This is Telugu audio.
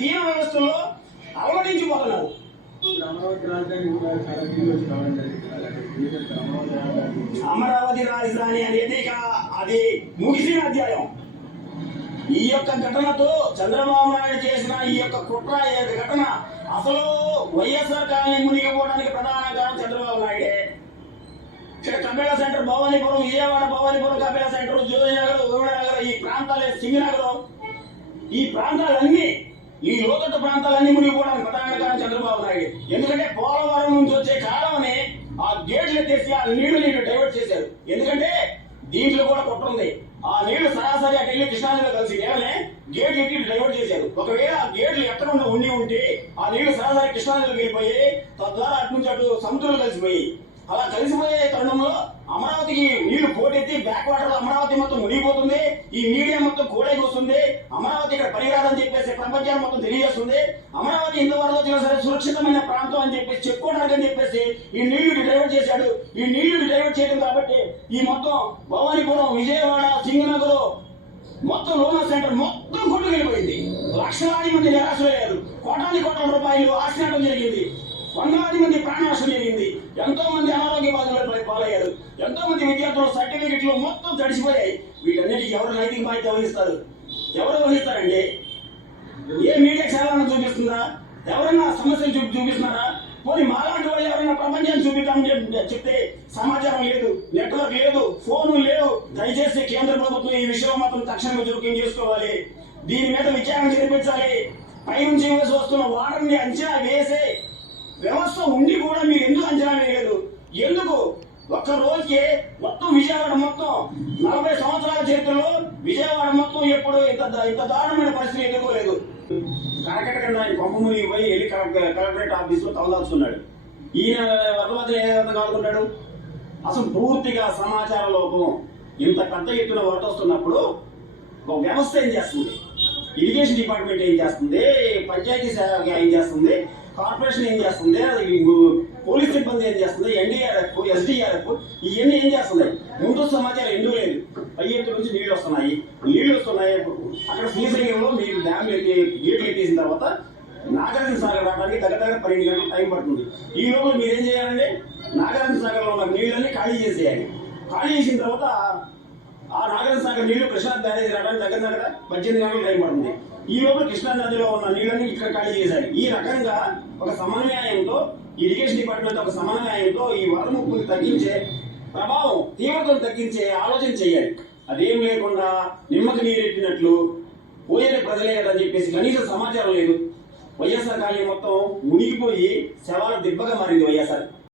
దీన వ్యవస్థలో అలవడించిపోతున్నారు. అమరావతి రాజధాని అనేది అది ముగిసిన అధ్యాయం. ఈ యొక్క ఘటనతో చంద్రబాబు నాయుడు చేసిన ఈ యొక్క కుట్ర ఘటన అసలు వైఎస్ఆర్ కాలనీ మునిగిపోవడానికి ప్రధాన కారణం చంద్రబాబు నాయుడే. ఇక్కడ కపిల సెంటర్, భవానీపురం, విజయవాడ భవానీపురం, కపిల సెంటర్, జోధినగర్, ఉరుడనగర్, ఈ ప్రాంతాలే, సింగనగరం, ఈ ప్రాంతాలన్నీ, ఈ లోతట్టు ప్రాంతాలన్నీ మునిగిపోవడానికి ప్రధాన కారణం చంద్రబాబు నాయుడు. ఎందుకంటే పోలవరం నుంచి వచ్చే కాలంని ఆ గేట్లు ఎత్తేసి ఆ నీళ్లు డైవర్ట్ చేశారు. ఎందుకంటే దీంట్లో కూడా కుట్ర ఉంది. ఆ నీళ్లు సరాసరి అటు వెళ్ళి కృష్ణానదిలో కలిసి నేలనే గేట్లు ఎట్టి డైవర్ట్ చేశారు. ఒకవేళ ఆ గేట్లు ఎక్కకుండా ఉండి ఆ నీళ్లు సరాసరి కృష్ణానదిలోకి వెళ్ళిపోయి తద్వారా అటు నుంచి అటు సముద్రంలో కలిసిపోయి, అలా కలిసిపోయే తరుణంలో అమరావతికి నీళ్లు పోటెత్తి బ్యాక్ వాటర్ అమరావతి మొత్తం మునిగిపోతుంది. ఈ మీడియా మొత్తం కోడైకి వస్తుంది. అమరావతి ఇక్కడ పనిరాదని చెప్పేసి ప్రపంచాన్ని మొత్తం తెలియజేస్తుంది. అమరావతి ఇంతవరకు వచ్చినా సరే సురక్షితమైన ప్రాంతం అని చెప్పేసి చెప్పుకోవడానికి అని చెప్పేసి ఈ నీళ్లు డైవర్ట్ చేశాడు. ఈ నీళ్లు డైవర్ట్ చేయడం కాబట్టి ఈ మొత్తం భవానీపురం, విజయవాడ, సింగనగర్ మొత్తం లోనా సెంటర్ మొత్తం కొట్టుకెళ్ళిపోయింది. లక్షలాది మంది నిరాశ్రయ్యారు. కోట్ల రూపాయలు ఆశనాటం జరిగింది. వందలాది మంది ప్రాణనష్టం జరిగింది. ఎంతో మంది అనారోగ్య బాధలపై పాలయ్యారు. ఎంతో మంది విద్యార్థులు సర్టిఫికెట్లు మొత్తం తడిసిపోయాయి. వీటన్నిటికీ ఎవరు నైతిక బాధ్యత వహిస్తారు? ఎవరు వహిస్తారండి? ఏ మీడియా ఛానల్ చూపిస్తుందా? ఎవరైనా సమస్యలు చూపిస్తున్నారా? పోనీ మాలాంటి వాళ్ళు ఎవరైనా ప్రపంచాన్ని చూపిద్దామని చెప్తే సమాచారం లేదు, నెట్వర్క్ లేదు, ఫోన్లు లేవు. దయచేసి కేంద్ర ప్రభుత్వం ఈ విషయం మాత్రం తక్షణమే జోక్యం చేసుకోవాలి. దీని మీద విచారణ జరిపించాలి. పైనుంచి వస్తున్న వాటర్ని అంచనా వేసే వ్యవస్థ ఉండి కూడా మీరు ఎందుకు అంచనా వేయలేదు? ఎందుకు? ఒక్క రోజుకి మొత్తం విజయవాడ మొత్తం 40 సంవత్సరాల చరిత్రలో విజయవాడ మొత్తం ఎప్పుడు ఇంత దారుణమైన పరిస్థితి ఎదుర్కోలేదు. కరకట కింద ఆయన పంపముని పోయి వెళ్ళి కలెక్టరేట్ ఆఫీస్ లో తలదాచుకున్నాడు. ఈయన వర్ధవతి ఏ విధంగా కాదుకుంటాడు? అసలు పూర్తిగా సమాచార లోపం. ఇంత పెద్ద ఎత్తున వరద వస్తున్నప్పుడు ఒక వ్యవస్థ ఏం చేస్తుంది? ఇరిగేషన్ డిపార్ట్మెంట్ ఏం చేస్తుంది? పంచాయతీ శాఖ ఏం చేస్తుంది? కార్పొరేషన్ ఏం చేస్తుంది? పోలీస్ సిబ్బంది ఏం చేస్తుంది? ఎన్డీఆర్ఎఫ్, ఎస్డీఆర్ఎఫ్ ఇవన్నీ ఏం చేస్తున్నాయి? ముందు సమాచారం ఎందుకు లేదు? పై ఎత్తు నుంచి నీళ్లు వస్తున్నాయి. అక్కడ శ్రీశైలంలో మీరు డ్యామ్ గేట్లు ఎట్టేసిన తర్వాత నాగార్జున సాగర్ రావడానికి దగ్గర 12 గంటలు టైం పడుతుంది. ఈ లోపల మీరేం చేయాలంటే నాగార్జున సాగర్ లో ఉన్న నీళ్ళని ఖాళీ చేసేయాలి. ఖాళీ చేసిన తర్వాత ఆ నాగార్జున సాగర్ నీళ్లు కృష్ణా బ్యారేజ్ రావడానికి దగ్గర 18 గంటలు టైం పడుతుంది. ఈ లోపల కృష్ణా నదిలో ఉన్న నీళ్ళని ఇక్కడ ఖాళీ చేశారు. ఈ రకంగా ఒక సమన్వయంతో ఇరిగేషన్ డిపార్ట్మెంట్ ఒక సమన్వయంతో ఈ వరద ముప్పుని తగ్గించే ప్రభావం, తీవ్రతను తగ్గించే ఆలోచన చేయాలి. అదేం లేకుండా నిమ్మకి నీరెట్టినట్లు పోయేది ప్రజలే కదా అని చెప్పేసి కనీసం సమాచారం లేదు. వైఎస్ఆర్ కాలనీ మొత్తం మునిగిపోయి శవాల దిబ్బగా మారింది వైఎస్ఆర్.